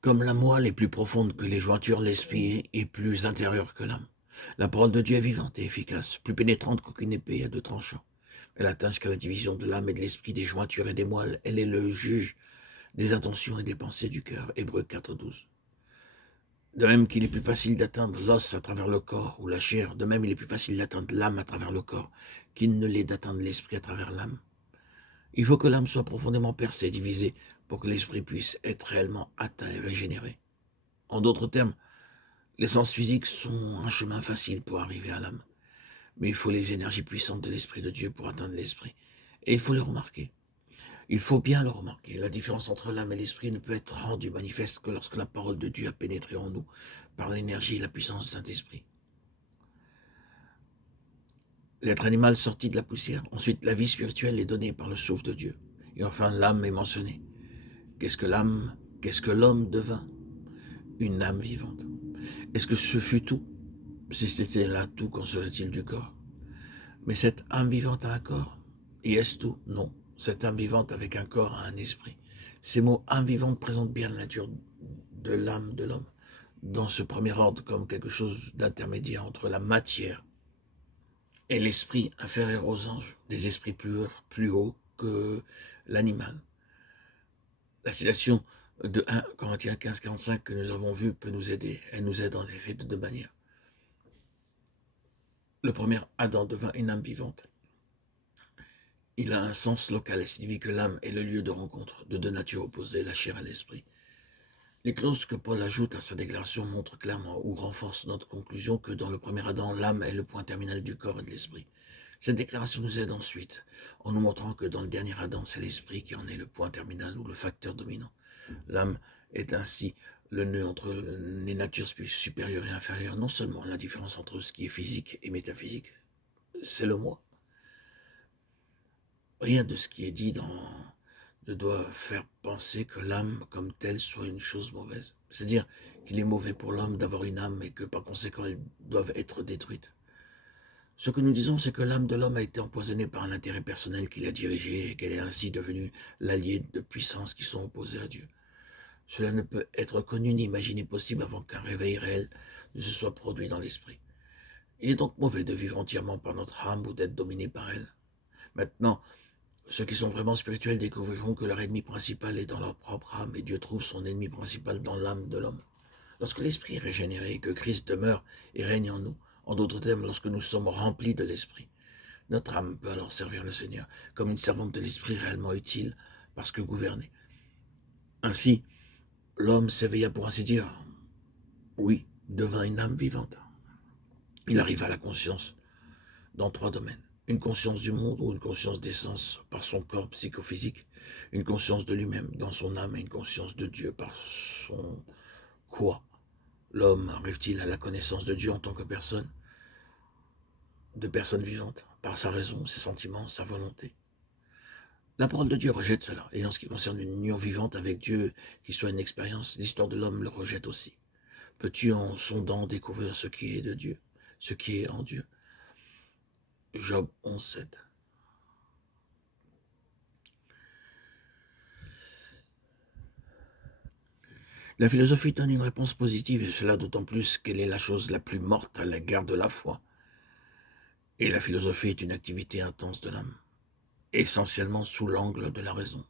Comme la moelle est plus profonde que les jointures, l'esprit est plus intérieur que l'âme. La parole de Dieu est vivante et efficace, plus pénétrante qu'aucune épée à deux tranchants. Elle atteint jusqu'à la division de l'âme et de l'esprit, des jointures et des moelles. Elle est le juge des intentions et des pensées du cœur. Hébreux 4,12. De même qu'il est plus facile d'atteindre l'os à travers le corps ou la chair, de même il est plus facile d'atteindre l'âme à travers le corps qu'il ne l'est d'atteindre l'esprit à travers l'âme. Il faut que l'âme soit profondément percée, divisée, pour que l'esprit puisse être réellement atteint et régénéré. En d'autres termes, les sens physiques sont un chemin facile pour arriver à l'âme, mais il faut les énergies puissantes de l'Esprit de Dieu pour atteindre l'esprit. Et il faut les remarquer. Il faut bien le remarquer. La différence entre l'âme et l'esprit ne peut être rendue manifeste que lorsque la parole de Dieu a pénétré en nous par l'énergie et la puissance du Saint-Esprit. L'être animal sorti de la poussière. Ensuite, la vie spirituelle est donnée par le souffle de Dieu. Et enfin, l'âme est mentionnée. Qu'est-ce que l'âme? Qu'est-ce que l'homme devint? Une âme vivante. Est-ce que ce fut tout? Si c'était là tout, qu'en serait-il du corps? Mais cette âme vivante a un corps. Et est-ce tout? Non. Cette âme vivante avec un corps a un esprit. Ces mots âme vivante présentent bien la nature de l'âme de l'homme, dans ce premier ordre comme quelque chose d'intermédiaire entre la matière et l'esprit inférieur aux anges, des esprits plus hauts que l'animal. La citation de 1 Corinthiens 15,45 que nous avons vue peut nous aider. Elle nous aide en effet de deux manières. Le premier Adam devint une âme vivante. Il a un sens local et signifie que l'âme est le lieu de rencontre de deux natures opposées, la chair et l'esprit. Les clauses que Paul ajoute à sa déclaration montrent clairement ou renforcent notre conclusion que dans le premier Adam, l'âme est le point terminal du corps et de l'esprit. Cette déclaration nous aide ensuite en nous montrant que dans le dernier Adam, c'est l'esprit qui en est le point terminal ou le facteur dominant. L'âme est ainsi le nœud entre les natures supérieures et inférieures, non seulement la différence entre ce qui est physique et métaphysique, c'est le moi. Rien de ce qui est dit ne doit faire penser que l'âme comme telle soit une chose mauvaise. C'est-à-dire qu'il est mauvais pour l'homme d'avoir une âme et que par conséquent elles doivent être détruites. Ce que nous disons, c'est que l'âme de l'homme a été empoisonnée par un intérêt personnel qui l'a dirigée et qu'elle est ainsi devenue l'allié de puissances qui sont opposées à Dieu. Cela ne peut être connu ni imaginé possible avant qu'un réveil réel ne se soit produit dans l'esprit. Il est donc mauvais de vivre entièrement par notre âme ou d'être dominé par elle. Maintenant, ceux qui sont vraiment spirituels découvriront que leur ennemi principal est dans leur propre âme et Dieu trouve son ennemi principal dans l'âme de l'homme. Lorsque l'esprit est régénéré et que Christ demeure et règne en nous, en d'autres termes, lorsque nous sommes remplis de l'esprit, notre âme peut alors servir le Seigneur comme une servante de l'esprit réellement utile parce que gouvernée. Ainsi, l'homme s'éveilla pour ainsi dire, oui, devint une âme vivante. Il arrive à la conscience dans trois domaines. Une conscience du monde ou une conscience d'essence par son corps psychophysique, une conscience de lui-même dans son âme et une conscience de Dieu par son quoi. L'homme arrive-t-il à la connaissance de Dieu en tant que personne, de personne vivante, par sa raison, ses sentiments, sa volonté? La parole de Dieu rejette cela, et en ce qui concerne une union vivante avec Dieu, qui soit une expérience, l'histoire de l'homme le rejette aussi. Peux-tu en sondant découvrir ce qui est de Dieu, ce qui est en Dieu? Job 11,7. La philosophie donne une réponse positive, et cela d'autant plus qu'elle est la chose la plus morte à l'égard de la foi. Et la philosophie est une activité intense de l'âme, essentiellement sous l'angle de la raison.